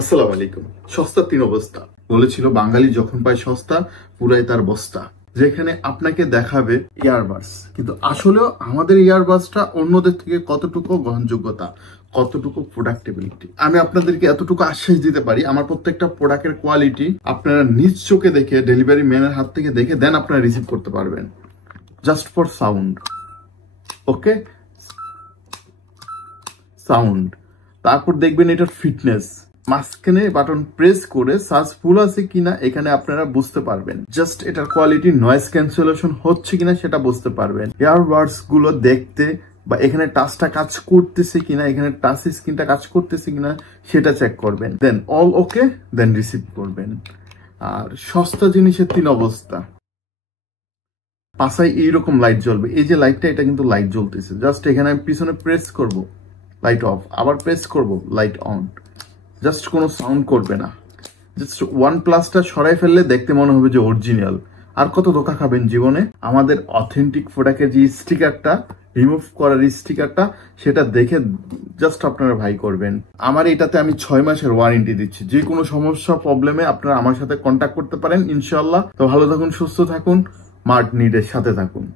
আসসালামু আলাইকুম। সস্তা তিন অবস্থা বলেছিল বাঙালি যখন পায় সস্তা পুরাই তার বস্তা। যেখানে আপনাকে দেখাবে ইয়ারবাডস, কিন্তু আসলেও আমাদের ইয়ারবাডসটা অন্যদের থেকে কতটুকু গ্রহণযোগ্যতা, কতটুকু প্রোডাক্টেবিলিটি। আমি আপনাদেরকে এতটুকু আশ্বাস দিতে পারি, আমার প্রত্যেকটা প্রোডাক্টের কোয়ালিটি আপনারা নিজ চোখে দেখে, ডেলিভারি ম্যানের হাত থেকে দেখে দেন আপনারা রিসিভ করতে পারবেন। Just for sound, okay, sound. তারপর দেখবেন এটার ফিটনেস, মাঝখানে বাটন প্রেস করে সার্চ ফুল আছে কিনা এখানে আপনারা বুঝতে পারবেন। জাস্ট এটার কোয়ালিটি, নয়েজ ক্যান্সেলেশন হচ্ছে কিনা সেটা বুঝতে পারবেন। ইয়ারবাডস গুলো দেখতে বা এখানে টাচটা কাজ করতেছে কিনা, এখানে টাচ স্ক্রিনটা কাজ করতেছে কিনা সেটা চেক করবেন। দেন অল ওকে, দেন রিসিভ করবেন। আর সস্তা জিনিসের তিন অবস্থা। পাশায় এইরকম লাইট জ্বলবে, এই যে লাইটটা, এটা কিন্তু লাইট জ্বলতেছে। জাস্ট এখানে আমি পিছনে প্রেস করব, লাইট অফ, আবার প্রেস করব, লাইট অন। জাস্ট কোনো সাউন্ড করবে না। জাস্ট OnePlus-টা সরাই ফেললে দেখতে মনে হবে যে অরিজিনাল। আর কত ধোকা খাবেন জীবনে। আমাদের অথেন্টিক প্রোডাক্টের যে স্টিকারটা, রিমুভ করার স্টিকারটা, সেটা দেখে জাস্ট আপনারা ভাই করবেন। আমার এটাতে আমি 6 মাসের ওয়ারেন্টি দিচ্ছি। যে কোনো সমস্যা, প্রবলেমে আপনারা আমার সাথে কন্ট্যাক্ট করতে পারেন ইনশাল্লাহ। তো ভালো থাকুন, সুস্থ থাকুন, স্মার্ট নিডের সাথে থাকুন।